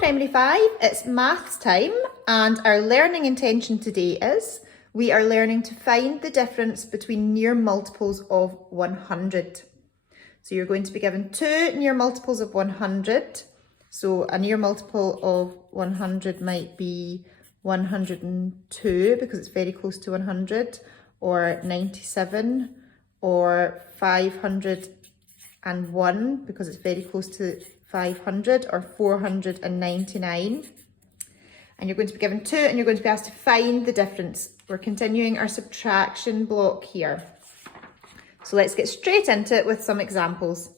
Primary 5, it's maths time, and our learning intention today is we are learning to find the difference between near multiples of 100. So you're going to be given two near multiples of 100. So a near multiple of 100 might be 102 because it's very close to 100, or 97, or 501 because it's very close to 500, or 499. And you're going to be given two and you're going to be asked to find the difference. We're continuing our subtraction block here. So let's get straight into it with some examples.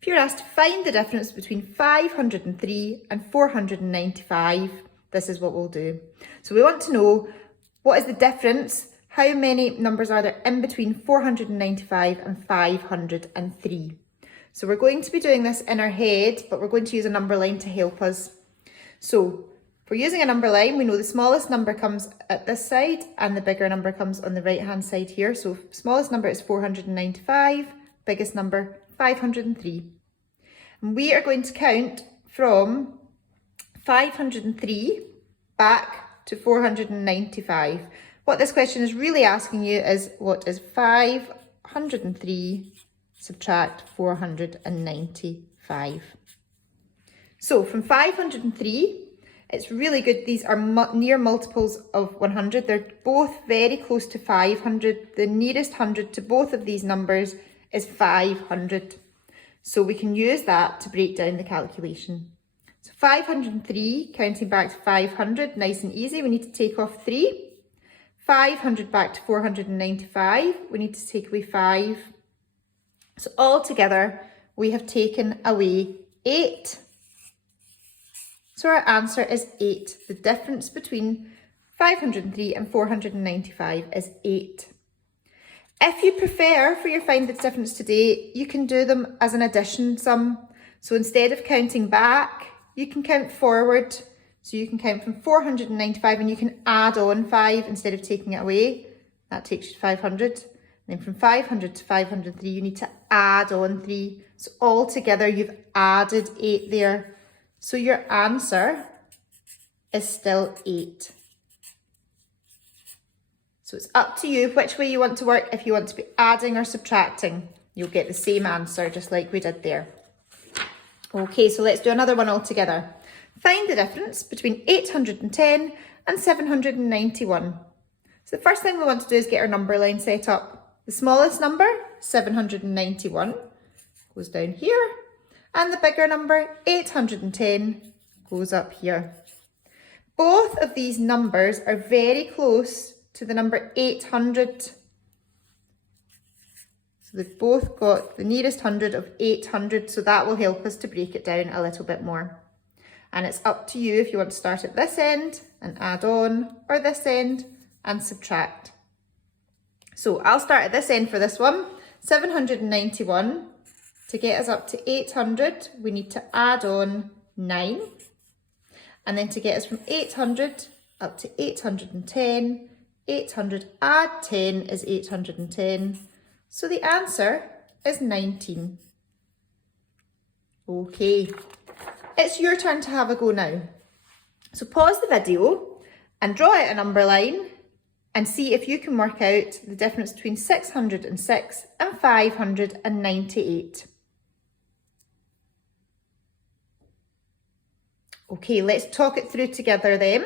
If you're asked to find the difference between 503 and 495, this is what we'll do. So we want to know what is the difference, how many numbers are there in between 495 and 503. So we're going to be doing this in our head, but we're going to use a number line to help us. So if we're using a number line, we know the smallest number comes at this side and the bigger number comes on the right hand side here. So smallest number is 495, biggest number 503. And we are going to count from 503 back to 495. What this question is really asking you is, what is 503 subtract 495? So from 503, it's really good. These are near multiples of 100. They're both very close to 500. The nearest 100 to both of these numbers is 500. So we can use that to break down the calculation. So 503, counting back to 500, nice and easy. We need to take off 3. 500 back to 495, we need to take away 5. So altogether, we have taken away 8. So our answer is 8. The difference between 503 and 495 is 8. If you prefer for your find the difference today, you can do them as an addition sum. So instead of counting back, you can count forward. So you can count from 495 and you can add on 5 instead of taking it away. That takes you to 500. And then from 500 to 503, you need to add on 3. So altogether, you've added 8 there. So your answer is still 8. So it's up to you which way you want to work. If you want to be adding or subtracting, you'll get the same answer just like we did there. Okay, so let's do another one all together. Find the difference between 810 and 791. So the first thing we want to do is get our number line set up. The smallest number, 791, goes down here. And the bigger number, 810, goes up here. Both of these numbers are very close to the number 800. So they've both got the nearest 100 of 800, so that will help us to break it down a little bit more. And it's up to you if you want to start at this end and add on, or this end and subtract. So I'll start at this end for this one. 791, to get us up to 800, we need to add on 9. And then to get us from 800 up to 810, 800 add 10 is 810. So the answer is 19. Okay. It's your turn to have a go now. So pause the video and draw out a number line and see if you can work out the difference between 606 and 598. Okay, let's talk it through together then.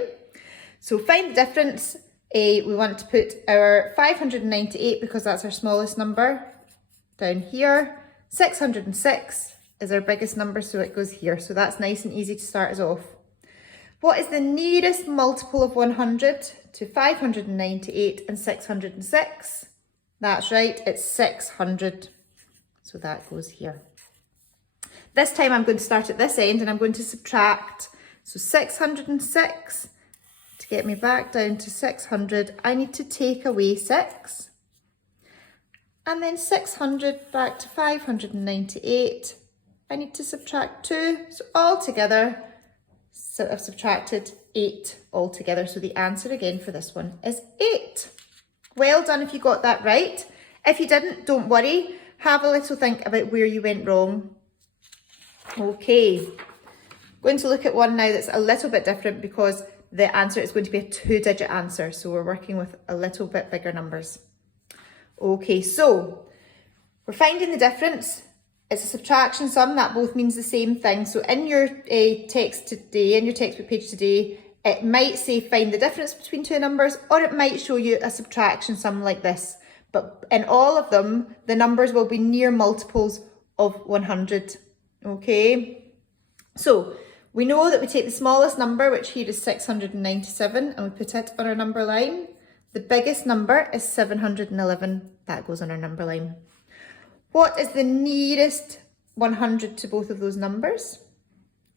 So find the difference. We want to put our 598, because that's our smallest number, down here. 606 is our biggest number, so it goes here. So that's nice and easy to start us off. What is the nearest multiple of 100 to 598 and 606? That's right, it's 600. So that goes here. This time I'm going to start at this end and I'm going to subtract. So 606, to get me back down to 600, I need to take away 6. And then 600 back to 598. I need to subtract 2, so altogether, so I've subtracted 8 altogether. So the answer again for this one is 8. Well done if you got that right. If you didn't, don't worry. Have a little think about where you went wrong. Okay, Going to look at one now that's a little bit different because the answer is going to be a 2-digit answer. So we're working with a little bit bigger numbers. Okay, so we're finding the difference. It's a subtraction sum, that both means the same thing. So in your text today, in your textbook page today, it might say find the difference between two numbers, or it might show you a subtraction sum like this. But in all of them, the numbers will be near multiples of 100. Okay, so we know that we take the smallest number, which here is 697, and we put it on our number line. The biggest number is 711, that goes on our number line. What is the nearest 100 to both of those numbers?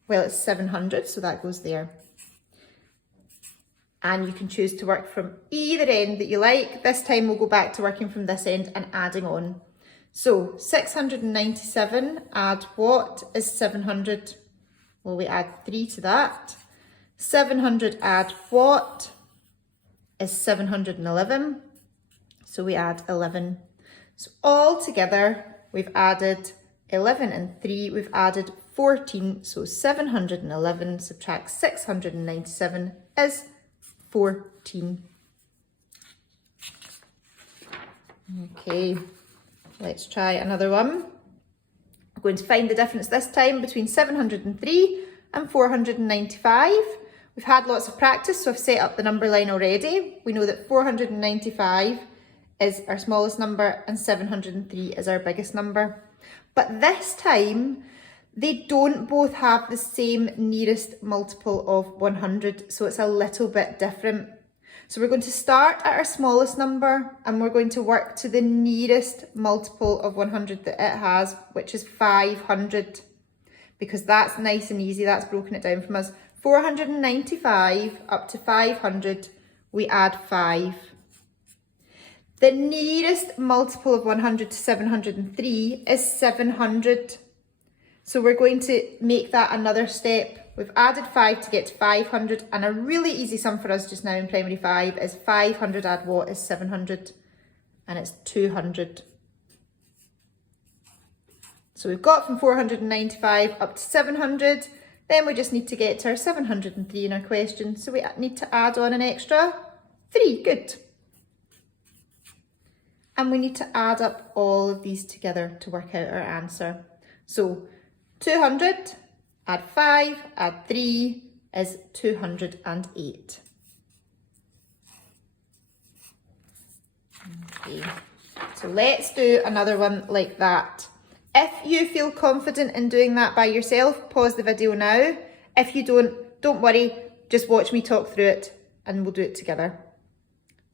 Well, it's 700, so that goes there. And you can choose to work from either end that you like. This time we'll go back to working from this end and adding on. So 697, add what is 700? Well, we add 3 to that. 700 add what is 711? So we add 11. So all together, we've added 11 and 3, we've added 14. So 711 subtract 697 is 14. Okay, let's try another one. We're going to find the difference this time between 703 and 495. We've had lots of practice, so I've set up the number line already. We know that 495 is our smallest number and 703 is our biggest number. But this time, they don't both have the same nearest multiple of 100, so it's a little bit different. So we're going to start at our smallest number and we're going to work to the nearest multiple of 100 that it has, which is 500, because that's nice and easy. That's broken it down from us. 495 up to 500, we add 5. The nearest multiple of 100 to 703 is 700. So we're going to make that another step. We've added 5 to get to 500, and a really easy sum for us just now in primary 5 is 500 add what is 700, and it's 200. So we've got from 495 up to 700, then we just need to get to our 703 in our question. So we need to add on an extra 3, good. And we need to add up all of these together to work out our answer. So 200, add 5, add 3 is 208. Okay, so let's do another one like that. If you feel confident in doing that by yourself, pause the video now. If you don't worry, just watch me talk through it and we'll do it together.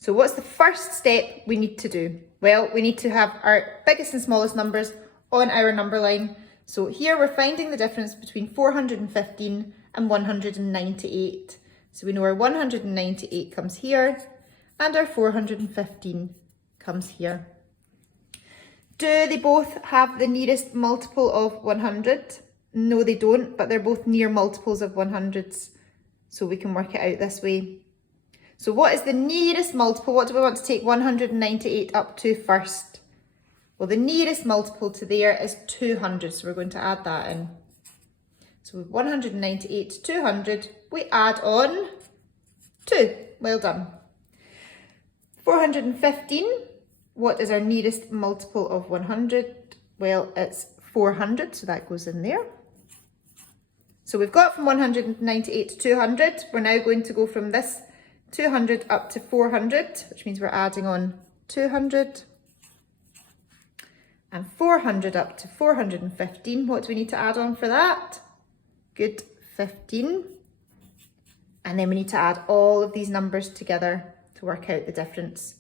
So what's the first step we need to do? Well, we need to have our biggest and smallest numbers on our number line. So here we're finding the difference between 415 and 198. So we know our 198 comes here and our 415 comes here. Do they both have the nearest multiple of 100? No, they don't, but they're both near multiples of 100s. So we can work it out this way. So what is the nearest multiple? What do we want to take 198 up to first? Well, the nearest multiple to there is 200, so we're going to add that in. So with 198 to 200, we add on 2. Well done. 415, what is our nearest multiple of 100? Well, it's 400, so that goes in there. So we've got from 198 to 200. We're now going to go from this 200 up to 400, which means we're adding on 200. And 400 up to 415, what do we need to add on for that? Good, 15. And then we need to add all of these numbers together to work out the difference.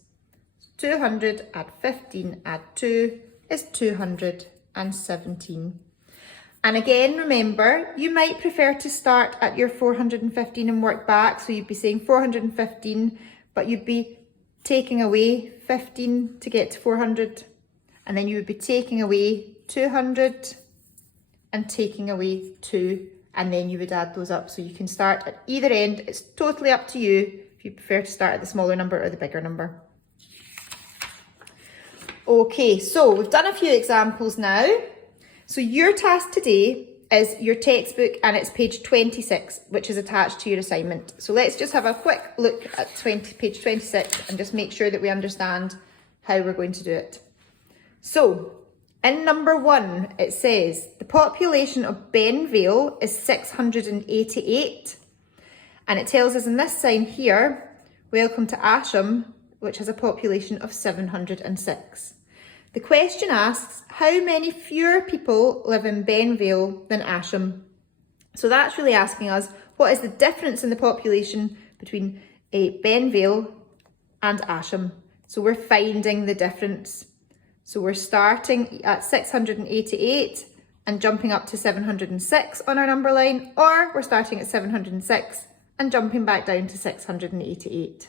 200 add 15 add 2 is 217. And again, remember, you might prefer to start at your 415 and work back. So you'd be saying 415, but you'd be taking away 15 to get to 400. And then you would be taking away 200 and taking away 2. And then you would add those up. So you can start at either end. It's totally up to you if you prefer to start at the smaller number or the bigger number. Okay, so we've done a few examples now. So your task today is your textbook, and it's page 26, which is attached to your assignment. So let's just have a quick look at page 26 and just make sure that we understand how we're going to do it. So in number 1, it says the population of Benvale is 688. And it tells us in this sign here, welcome to Ascham, which has a population of 706. The question asks, how many fewer people live in Benvale than Ascham? So that's really asking us, what is the difference in the population between Benvale and Ascham? So we're finding the difference. So we're starting at 688 and jumping up to 706 on our number line, or we're starting at 706 and jumping back down to 688.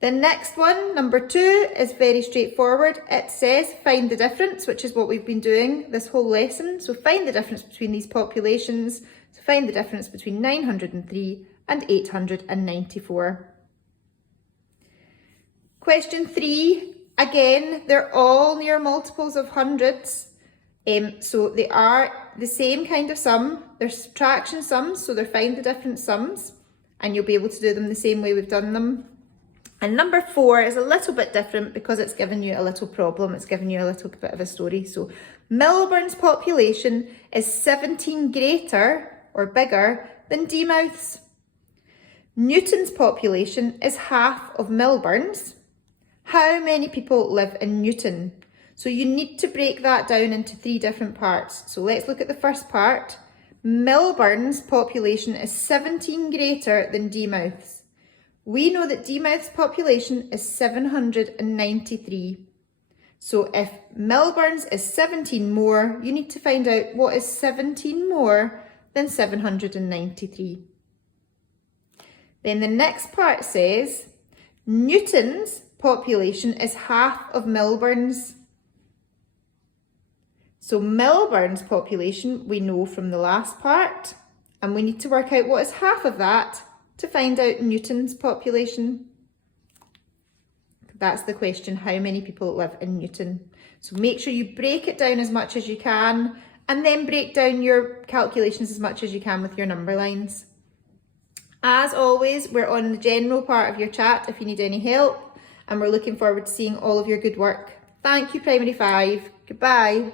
The next one, number 2, is very straightforward. It says find the difference, which is what we've been doing this whole lesson. So find the difference between these populations. So find the difference between 903 and 894. Question 3, again, they're all near multiples of hundreds. So they are the same kind of sum. They're subtraction sums, so they're find the difference sums, and you'll be able to do them the same way we've done them. And number 4 is a little bit different because it's given you a little problem. It's given you a little bit of a story. So Millburn's population is 17 greater or bigger than Deemouth's. Newton's population is half of Millburn's. How many people live in Newton? So you need to break that down into 3 different parts. So let's look at the first part. Millburn's population is 17 greater than Deemouth's. We know that Deemouth's population is 793. So if Millburn's is 17 more, you need to find out what is 17 more than 793. Then the next part says, Newton's population is half of Millburn's. So Millburn's population we know from the last part, and we need to work out what is half of that to find out Newton's population. That's the question, how many people live in Newton? So make sure you break it down as much as you can, and then break down your calculations as much as you can with your number lines. As always, we're on the general part of your chat if you need any help, and we're looking forward to seeing all of your good work. Thank you, Primary 5. Goodbye.